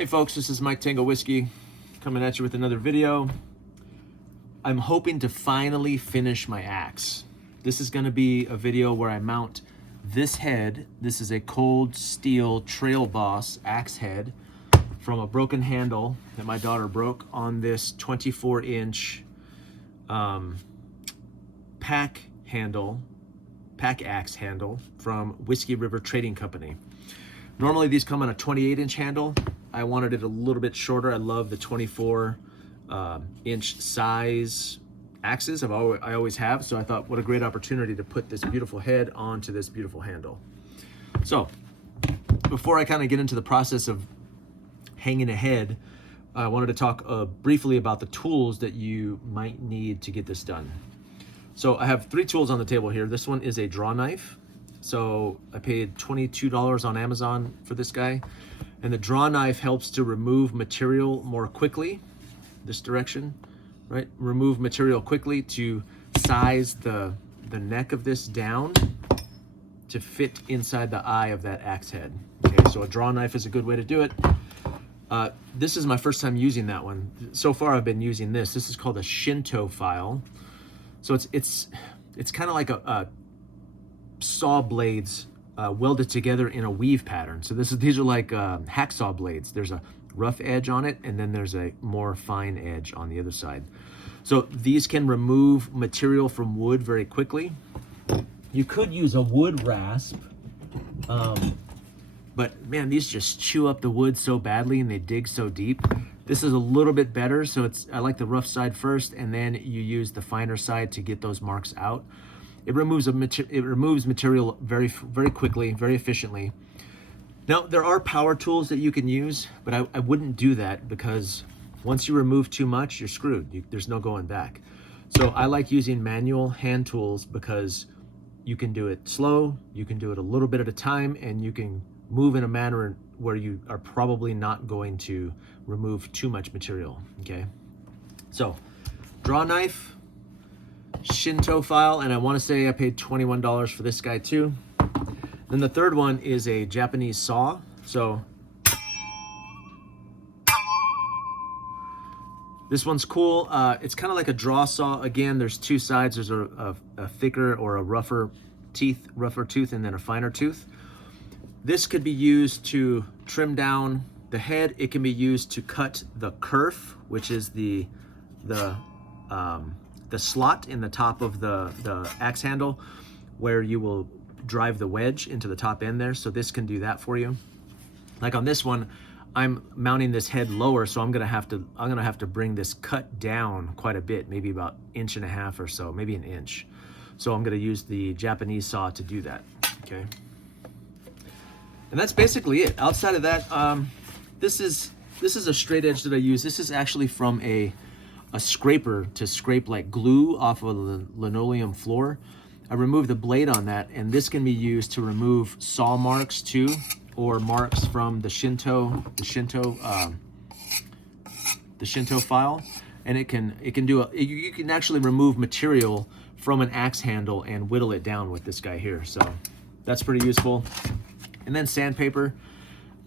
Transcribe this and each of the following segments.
Hey folks, this is Mike Tango Whiskey coming at you with another video. I'm hoping to finally finish my axe. This is going to be a video where I mount this head. This is a cold steel Trail Boss axe head from a broken handle that my daughter broke on this 24-inch pack axe handle from Whiskey River Trading Company. Normally these come on a 28-inch handle. I wanted it a little bit shorter. I love the 24-inch size axes. I always have, so I thought what a great opportunity to put this beautiful head onto this beautiful handle. So before I kind of get into the process of hanging a head, I wanted to talk briefly about the tools that you might need to get this done. So I have 3 tools on the table here. This one is a draw knife. So I paid $22 on Amazon for this guy. And the draw knife helps to remove material more quickly, this direction, right? Remove material quickly to size the neck of this down to fit inside the eye of that axe head. Okay, so a draw knife is a good way to do it. This is my first time using that one. So far I've been using this. This is called a Shinto file. So it's kind of like a saw blades welded together in a weave pattern. So these are like hacksaw blades. There's a rough edge on it, and then there's a more fine edge on the other side. So these can remove material from wood very quickly. You could use a wood rasp, but man, these just chew up the wood so badly and they dig so deep. This is a little bit better, so I like the rough side first, and then you use the finer side to get those marks out. It removes material very quickly, very efficiently. Now, there are power tools that you can use, but I wouldn't do that because once you remove too much, you're screwed. There's no going back. So I like using manual hand tools because you can do it slow, you can do it a little bit at a time, and you can move in a manner where you are probably not going to remove too much material, okay? So, draw knife, Shinto file, and I want to say I paid $21 for this guy too. Then the third one is a Japanese saw. So this one's cool. It's kind of like a draw saw. Again, there's 2 sides. There's a thicker or a rougher tooth, and then a finer tooth. This could be used to trim down the head. It can be used to cut the kerf, which is the slot in the top of the axe handle where you will drive the wedge into the top end there. So this can do that for you. Like on this one, I'm mounting this head lower, so I'm gonna have to bring this cut down quite a bit, maybe about 1.5 inches or so, maybe 1 inch. So I'm gonna use the Japanese saw to do that, okay? And that's basically it. Outside of that, this is a straight edge that I use. This is actually from a scraper to scrape like glue off of the linoleum floor. I removed the blade on that, and this can be used to remove saw marks too, or marks from the Shinto file. And you can actually remove material from an axe handle and whittle it down with this guy here. So that's pretty useful. And then sandpaper.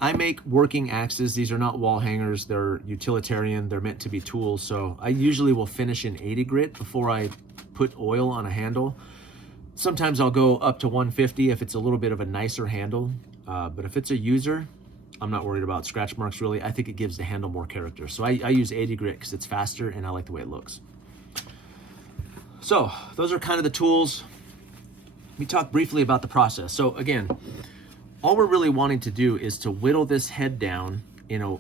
I make working axes. These are not wall hangers. They're utilitarian. They're meant to be tools. So I usually will finish in 80 grit before I put oil on a handle. Sometimes I'll go up to 150 if it's a little bit of a nicer handle. But if it's a user, I'm not worried about scratch marks really. I think it gives the handle more character. So I use 80 grit because it's faster and I like the way it looks. So those are kind of the tools. Let me talk briefly about the process. So again, all we're really wanting to do is to whittle this head down in a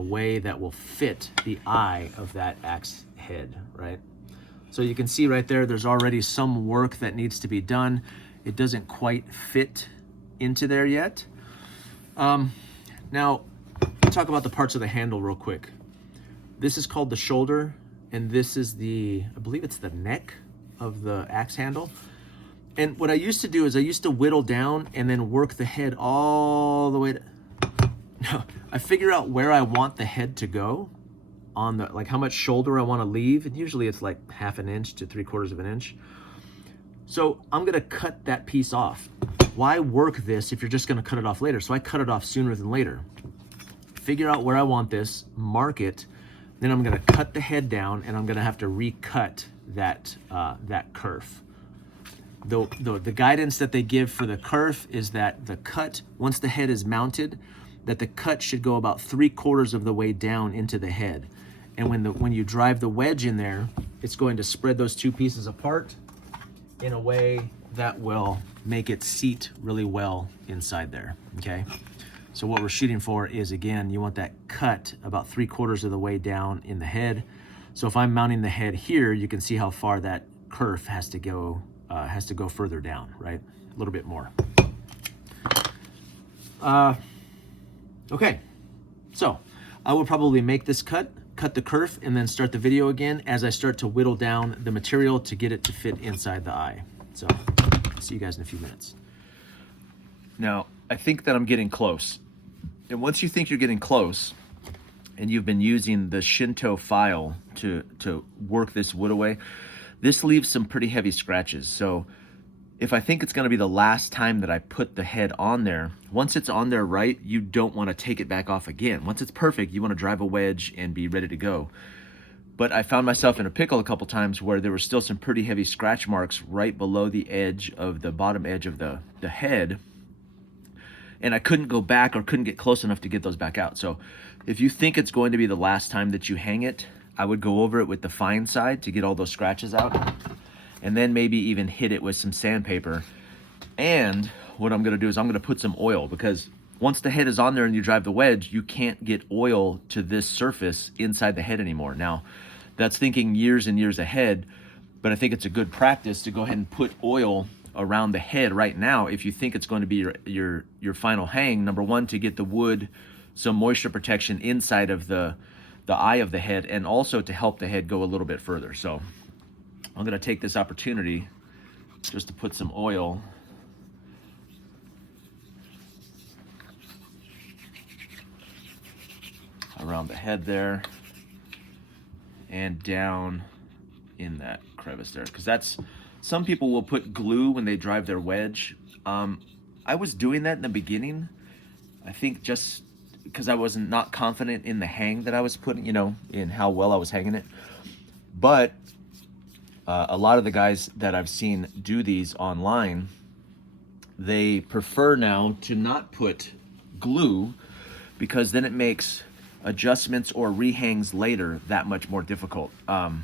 way that will fit the eye of that axe head, right? So you can see right there, there's already some work that needs to be done. It doesn't quite fit into there yet. Now, let's talk about the parts of the handle real quick. This is called the shoulder, and this is I believe it's the neck of the axe handle. And what I used to do is I used to whittle down and then work the head all the way to... I figure out where I want the head to go on like how much shoulder I want to leave. And usually it's like 1/2 inch to 3/4 inch. So I'm gonna cut that piece off. Why work this if you're just gonna cut it off later? So I cut it off sooner than later. figure out where I want this, mark it, then I'm gonna cut the head down, and I'm gonna have to recut that, that kerf. The guidance that they give for the kerf is that the cut, once the head is mounted, that the cut should go about 3/4 of the way down into the head. And when you drive the wedge in there, it's going to spread those two pieces apart in a way that will make it seat really well inside there, okay? So what we're shooting for is, again, you want that cut about 3/4 of the way down in the head. So if I'm mounting the head here, you can see how far that kerf has to go further down, right? A little bit more. Okay, so I will probably make this cut the kerf, and then start the video again as I start to whittle down the material to get it to fit inside the eye. So see you guys in a few minutes. Now, I think that I'm getting close. And once you think you're getting close, and you've been using the Shinto file to work this wood away, this leaves some pretty heavy scratches. So if I think it's gonna be the last time that I put the head on there, once it's on there right, you don't wanna take it back off again. Once it's perfect, you wanna drive a wedge and be ready to go. But I found myself in a pickle a couple times where there were still some pretty heavy scratch marks right below the edge of the bottom edge of the head. And I couldn't go back or couldn't get close enough to get those back out. So if you think it's going to be the last time that you hang it, I would go over it with the fine side to get all those scratches out, and then maybe even hit it with some sandpaper. And what I'm gonna do is I'm gonna put some oil, because once the head is on there and you drive the wedge, you can't get oil to this surface inside the head anymore. Now, that's thinking years and years ahead, but I think it's a good practice to go ahead and put oil around the head right now if you think it's going to be your final hang. Number one, to get the wood some moisture protection inside of the eye of the head, and also to help the head go a little bit further. So I'm gonna take this opportunity just to put some oil around the head there and down in that crevice there, because that's, some people will put glue when they drive their wedge. I was doing that in the beginning, I think, just because I wasn't not confident in the hang that I was putting, in how well I was hanging it. But a lot of the guys that I've seen do these online, they prefer now to not put glue, because then it makes adjustments or rehangs later that much more difficult. The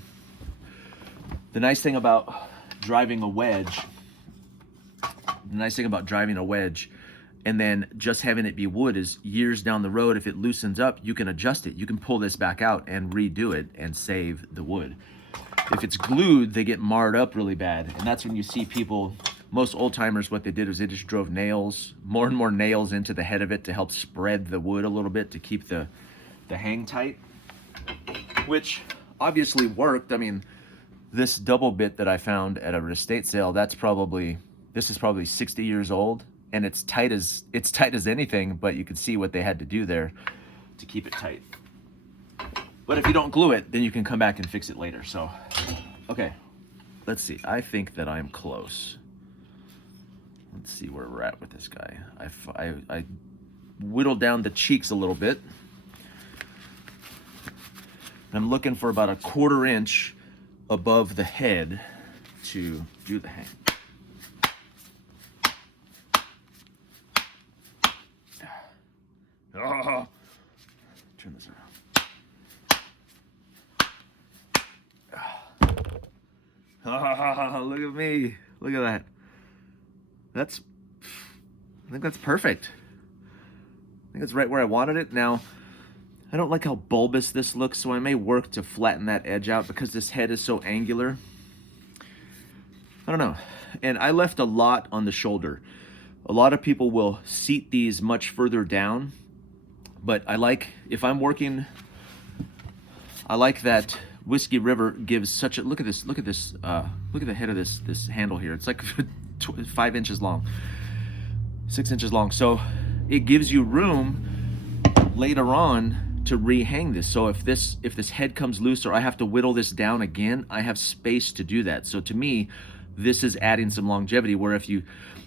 nice thing about driving a wedge, and then just having it be wood, is years down the road, if it loosens up, you can adjust it. You can pull this back out and redo it and save the wood. If it's glued, they get marred up really bad. And that's when you see people, most old timers, what they did was they just drove nails, more and more nails into the head of it to help spread the wood a little bit to keep the hang tight, which obviously worked. I mean, this double bit that I found at an estate sale, this is probably 60 years old, and it's tight as anything, but you can see what they had to do there to keep it tight. But if you don't glue it, then you can come back and fix it later. So, okay, let's see. I think that I'm close. Let's see where we're at with this guy. I whittled down the cheeks a little bit. I'm looking for about 1/4 inch above the head to do the hang. Oh, turn this around. Oh, look at me. Look at that. I think that's perfect. I think it's right where I wanted it. Now, I don't like how bulbous this looks, so I may work to flatten that edge out because this head is so angular. I don't know. And I left a lot on the shoulder. A lot of people will seat these much further down, but I like, if I'm working, I like that Whiskey River gives such a, look at this, look at the head of this handle here. It's like 5 inches long, 6 inches long. So it gives you room later on to rehang this. So if this head comes loose or I have to whittle this down again, I have space to do that. So to me, this is adding some longevity, where if you,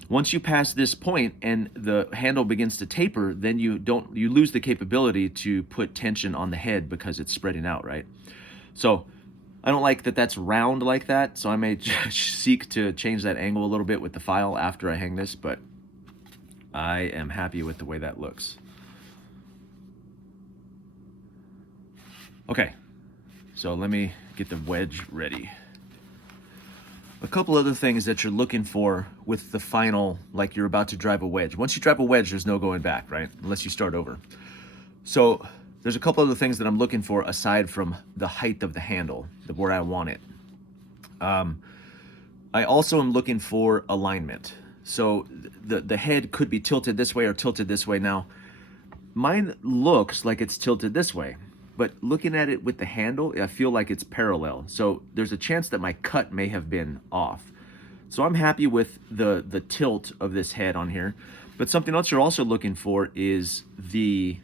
once you pass this point and the handle begins to taper, then you lose the capability to put tension on the head because it's spreading out, right? So I don't like that that's round like that, so I may seek to change that angle a little bit with the file after I hang this, but I am happy with the way that looks. Okay, so let me get the wedge ready. A couple other things that you're looking for with the final, like you're about to drive a wedge. Once you drive a wedge, there's no going back, right? Unless you start over. So there's a couple other things that I'm looking for aside from the height of the handle, where I want it. I also am looking for alignment. So the head could be tilted this way or tilted this way. Now, mine looks like it's tilted this way, but looking at it with the handle, I feel like it's parallel. So there's a chance that my cut may have been off. So I'm happy with the tilt of this head on here. But something else you're also looking for is the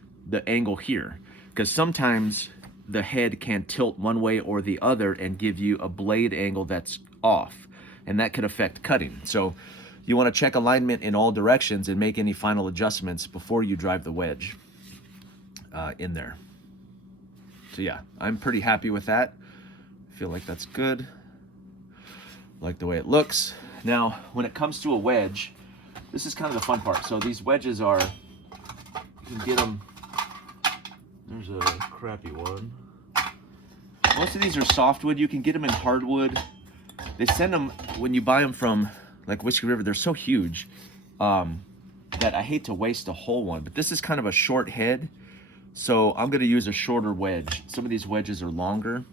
angle here, because sometimes the head can tilt one way or the other and give you a blade angle that's off, and that could affect cutting. So you want to check alignment in all directions and make any final adjustments before you drive the wedge in there. So yeah, I'm pretty happy with that. I feel like that's good. Like the way it looks. Now, when it comes to a wedge, this is kind of the fun part. So these wedges are, you can get them, there's a crappy one. Most of these are softwood. You can get them in hardwood. They send them, when you buy them from like Whiskey River, they're so huge that I hate to waste a whole one. But this is kind of a short head, so I'm gonna use a shorter wedge. Some of these wedges are longer,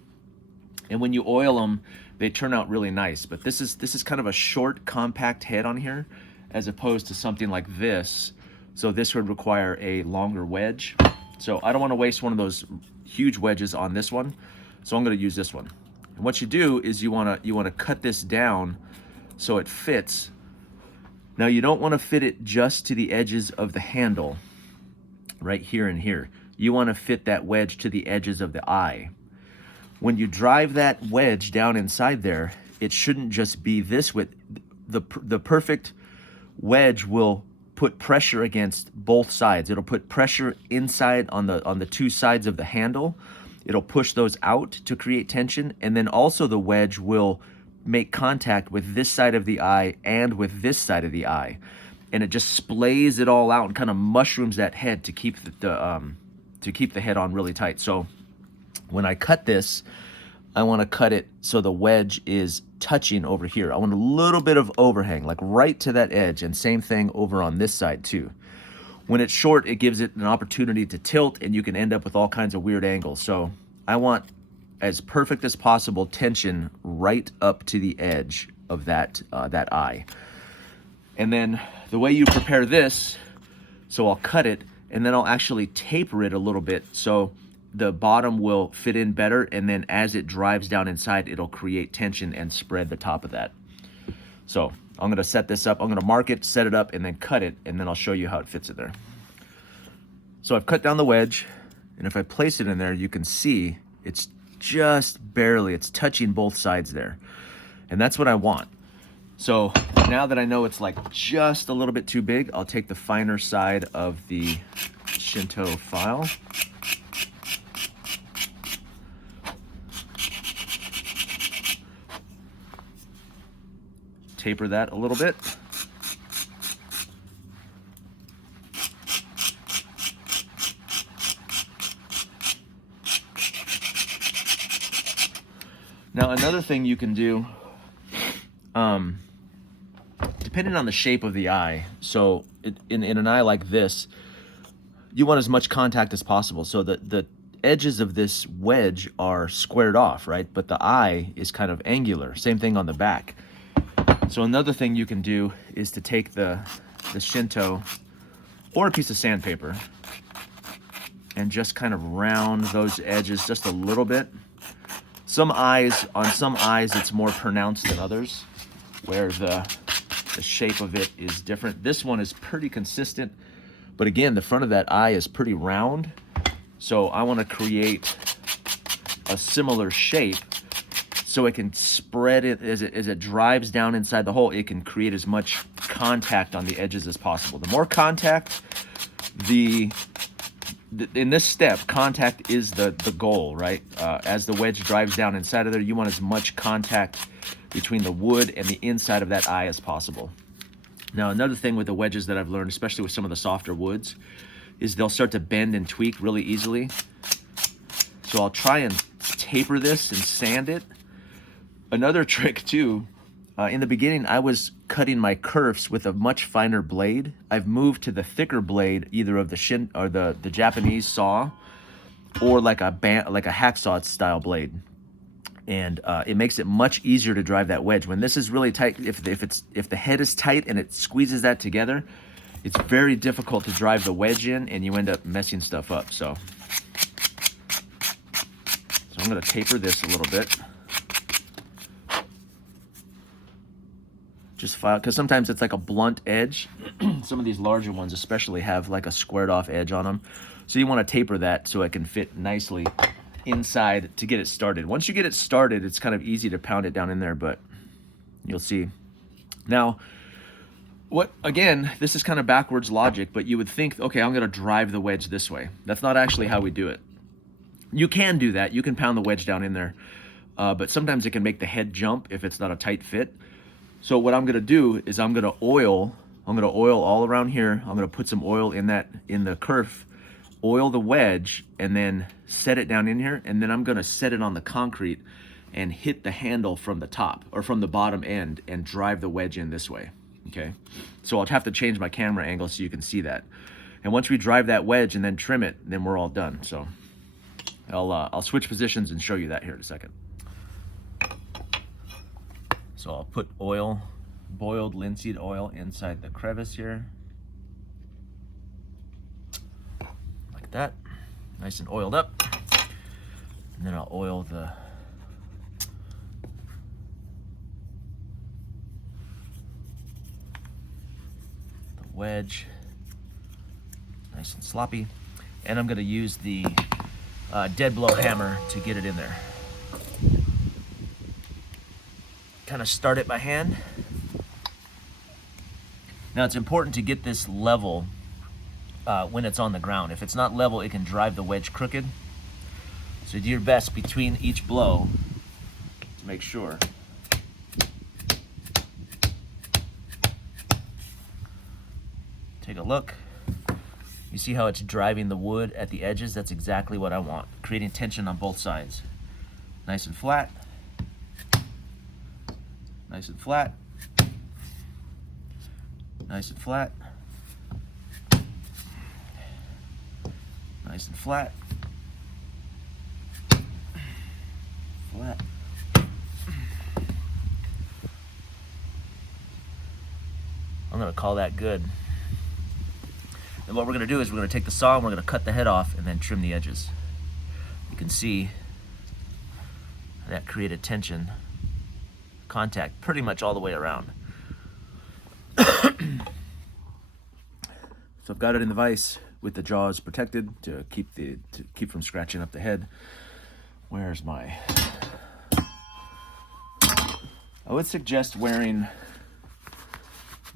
and when you oil them, they turn out really nice. But this is kind of a short, compact head on here, as opposed to something like this. So this would require a longer wedge. So I don't want to waste one of those huge wedges on this one. So I'm going to use this one. And what you do is you want to cut this down so it fits. Now you don't want to fit it just to the edges of the handle, right here and here. You want to fit that wedge to the edges of the eye. When you drive that wedge down inside there, it shouldn't just be this width. The perfect wedge will put pressure against both sides. It'll put pressure inside on the two sides of the handle. It'll push those out to create tension, and then also the wedge will make contact with this side of the eye and with this side of the eye, and it just splays it all out and kind of mushrooms that head to keep the head on really tight. So when I cut this, I want to cut it so the wedge is touching over here. I want a little bit of overhang, like right to that edge, and same thing over on this side too. When it's short, it gives it an opportunity to tilt, and you can end up with all kinds of weird angles. So I want as perfect as possible tension right up to the edge of that eye. And then the way you prepare this, so I'll cut it, and then I'll actually taper it a little bit so the bottom will fit in better, and then as it drives down inside, it'll create tension and spread the top of that. So I'm gonna set this up, I'm gonna mark it, set it up, and then cut it, and then I'll show you how it fits in there. So I've cut down the wedge, and if I place it in there, you can see it's just barely, it's touching both sides there. And that's what I want. So now that I know it's like just a little bit too big, I'll take the finer side of the Shinto file. Taper that a little bit. Now another thing you can do, depending on the shape of the eye, so in an eye like this, you want as much contact as possible. So the edges of this wedge are squared off, right? But the eye is kind of angular. Same thing on the back. So another thing you can do is to take the Shinto or a piece of sandpaper and just kind of round those edges just a little bit. On some eyes it's more pronounced than others, where the shape of it is different. This one is pretty consistent, but again, the front of that eye is pretty round. So I want to create a similar shape. so it can spread it as it drives down inside the hole. It can create as much contact on the edges as possible. The more contact, in this step, contact is the goal, right? As the wedge drives down inside of there, you want as much contact between the wood and the inside of that eye as possible. Now, another thing with the wedges that I've learned, especially with some of the softer woods, is they'll start to bend and tweak really easily. So I'll try and taper this and sand it. Another trick too, in the beginning I was cutting my kerfs with a much finer blade. I've moved to the thicker blade, either of the shin or the Japanese saw, or like a hacksaw style blade. And it makes it much easier to drive that wedge. When this is really tight, if the head is tight and it squeezes that together, it's very difficult to drive the wedge in, and you end up messing stuff up. So I'm going to taper this a little bit. Just file, because sometimes it's like a blunt edge. Some of these larger ones especially have like a squared off edge on them. So you want to taper that so it can fit nicely inside to get it started. Once you get it started, it's kind of easy to pound it down in there, but you'll see. Now, again, this is kind of backwards logic, but you would think, okay, I'm going to drive the wedge this way. That's not actually how we do it. You can do that. You can pound the wedge down in there, but sometimes it can make the head jump if it's not a tight fit. So what I'm going to do is I'm going to oil all around here. I'm going to put some oil in the kerf, oil the wedge, and then set it down in here. And then I'm going to set it on the concrete and hit the handle from the top or from the bottom end and drive the wedge in this way. Okay. So I'll have to change my camera angle so you can see that. And once we drive that wedge and then trim it, then we're all done. So I'll switch positions and show you that here in a second. So I'll put oil, boiled linseed oil, inside the crevice here. Like that. Nice and oiled up. And then I'll oil the wedge. Nice and sloppy. And I'm going to use the dead blow hammer to get it in there. Kind of start it by hand. Now it's important to get this level when it's on the ground. If it's not level, it can drive the wedge crooked. So do your best between each blow to make sure. Take a look. You see how it's driving the wood at the edges? That's exactly what I want, creating tension on both sides. Nice and flat. Nice and flat. Nice and flat. Nice and flat. Flat. I'm going to call that good. And what we're going to do is we're going to take the saw and we're going to cut the head off and then trim the edges. You can see that created tension, contact pretty much all the way around. So I've got it in the vise with the jaws protected to keep from scratching up the head. Where's my... I would suggest wearing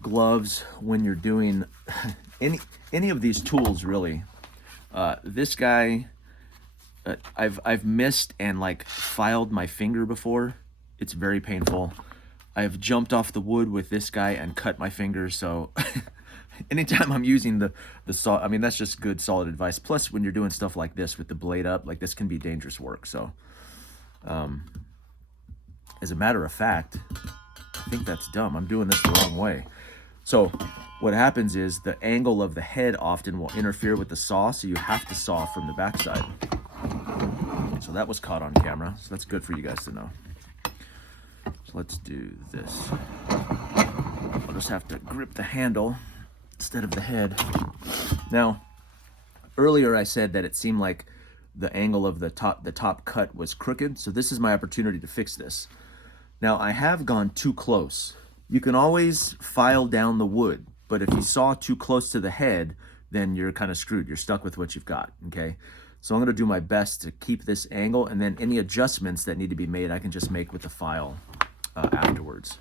gloves when you're doing any of these tools, really. This guy, I've missed and like filed my finger before. It's very painful. I've jumped off the wood with this guy and cut my finger, so anytime I'm using the saw, I mean, that's just good solid advice. Plus when you're doing stuff like this with the blade up, like this can be dangerous work. So as a matter of fact, I think that's dumb. I'm doing this the wrong way. So what happens is the angle of the head often will interfere with the saw, so you have to saw from the backside. So that was caught on camera, so that's good for you guys to know. So let's do this. I'll just have to grip the handle instead of the head. Now, earlier I said that it seemed like the angle of the top cut was crooked, so this is my opportunity to fix this. Now, I have gone too close. You can always file down the wood, but if you saw too close to the head, then you're kind of screwed. You're stuck with what you've got, okay? So I'm gonna do my best to keep this angle, and then any adjustments that need to be made, I can just make with the file afterwards.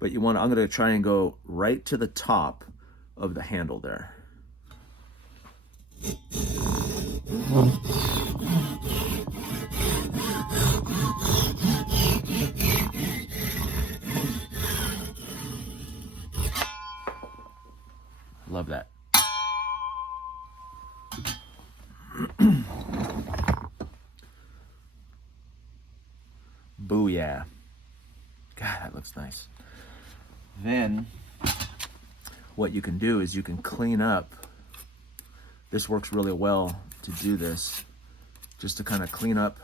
But I'm gonna try and go right to the top of the handle there. Love that. Booyah. God, that looks nice. Then what you can do is you can clean up. This works really well to do this, just to kind of clean up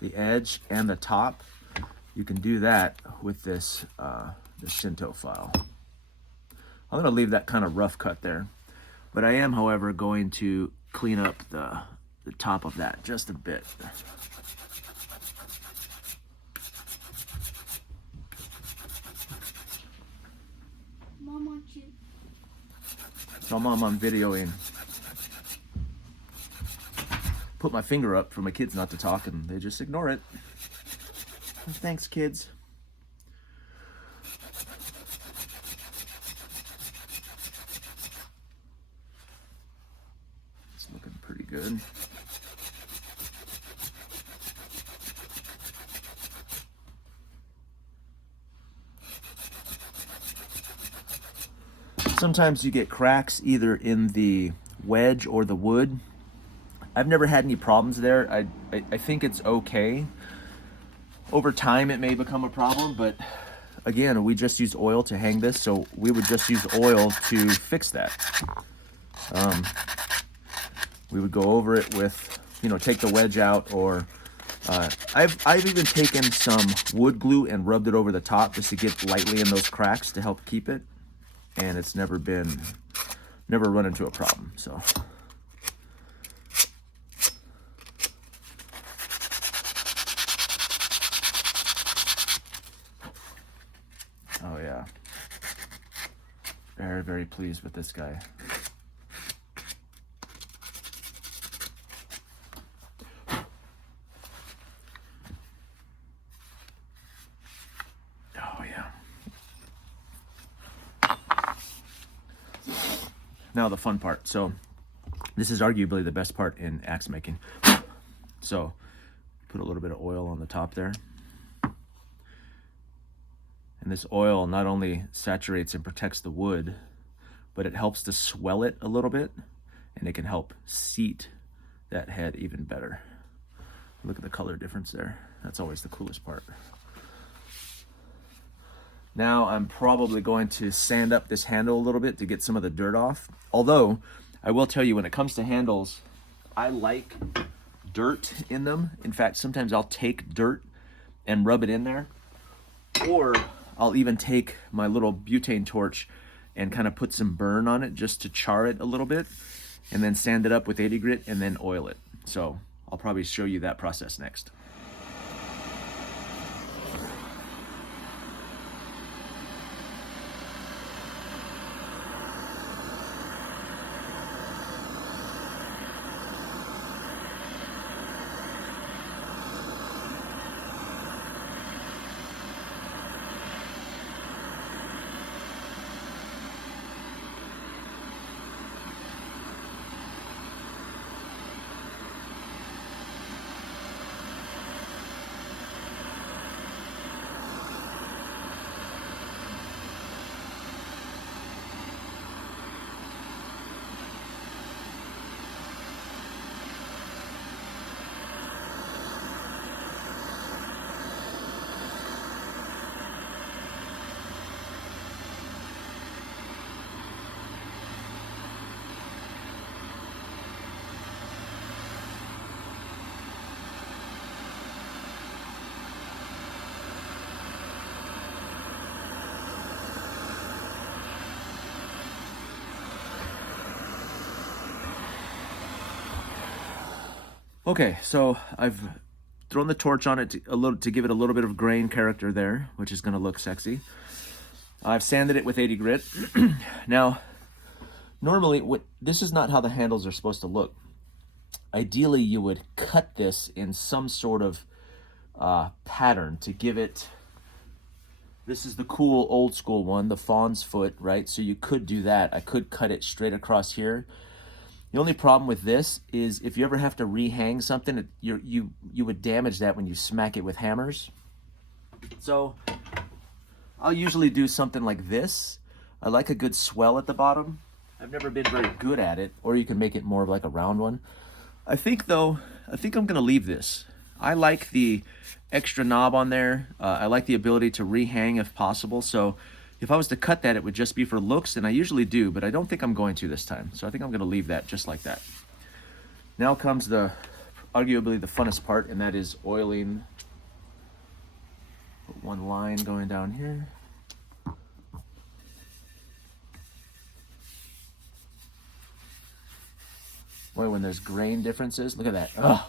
the edge and the top. You can do that with this the Shinto file. I'm going to leave that kind of rough cut there, but I am, however, going to clean up the top of that just a bit. Mom wants you. So Mom, I'm videoing. Put my finger up for my kids not to talk, and they just ignore it. Thanks, kids. It's looking pretty good. Sometimes you get cracks either in the wedge or the wood. I've never had any problems there. I think it's okay. Over time it may become a problem, but again, we just used oil to hang this, so we would just use oil to fix that. We would go over it with, take the wedge out, or I've even taken some wood glue and rubbed it over the top just to get lightly in those cracks to help keep it, and it's never run into a problem. So oh yeah, very, very pleased with this guy. Oh yeah. Now the fun part. So this is arguably the best part in axe making. So put a little bit of oil on the top there. And this oil not only saturates and protects the wood, but it helps to swell it a little bit, and it can help seat that head even better. Look at the color difference there. That's always the coolest part. Now I'm probably going to sand up this handle a little bit to get some of the dirt off. Although, I will tell you, when it comes to handles, I like dirt in them. In fact, sometimes I'll take dirt and rub it in there, or I'll even take my little butane torch and kind of put some burn on it just to char it a little bit, and then sand it up with 80 grit and then oil it. So I'll probably show you that process next. Okay, so I've thrown the torch on it to give it a little bit of grain character there, which is going to look sexy. I've sanded it with 80 grit. Now, normally, this is not how the handles are supposed to look. ideally you would cut this in some sort of pattern to give it. This is the cool old school one, the fawn's foot, right? So you could do that. I could cut it straight across here. The only problem with this is if you ever have to rehang something, you would damage that when you smack it with hammers. So I'll usually do something like this. I like a good swell at the bottom. I've never been very good at it, or you can make it more of like a round one. I think I'm gonna leave this. I like the extra knob on there. I like the ability to rehang if possible. So if I was to cut that, it would just be for looks, and I usually do, but I don't think I'm going to this time. So I think I'm gonna leave that just like that. Now comes arguably the funnest part, and that is oiling. Put one line going down here. Boy, when there's grain differences, look at that. Ugh.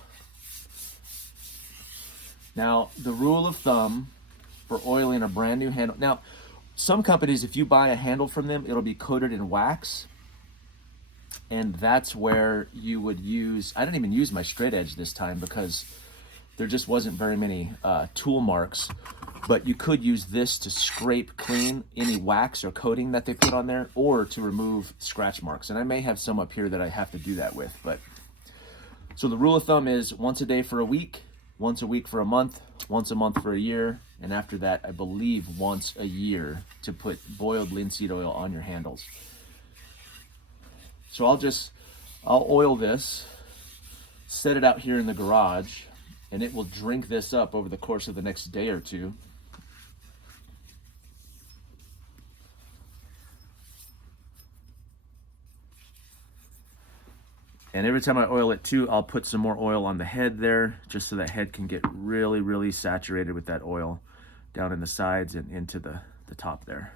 Now, the rule of thumb for oiling a brand new handle. Now, some companies, if you buy a handle from them, it'll be coated in wax. And that's where you would use, I didn't even use my straight edge this time because there just wasn't very many tool marks. But you could use this to scrape clean any wax or coating that they put on there, or to remove scratch marks. And I may have some up here that I have to do that with. But so the rule of thumb is once a day for a week, once a week for a month for a year, and after that, I believe once a year to put boiled linseed oil on your handles. So I'll oil this, set it out here in the garage, and it will drink this up over the course of the next day or two. And every time I oil it too, I'll put some more oil on the head there, just so that head can get really, really saturated with that oil down in the sides and into the top there.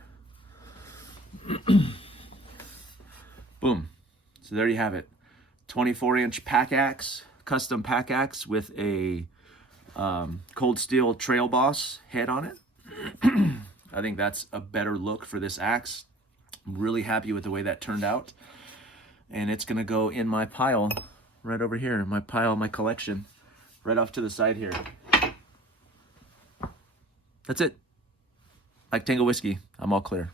Boom. So there you have it. 24-inch pack axe, custom pack axe with a cold steel Trail Boss head on it. I think that's a better look for this axe. I'm really happy with the way that turned out. And it's gonna go in my pile right over here, my collection, right off to the side here. That's it. Like Tango Whiskey, I'm all clear.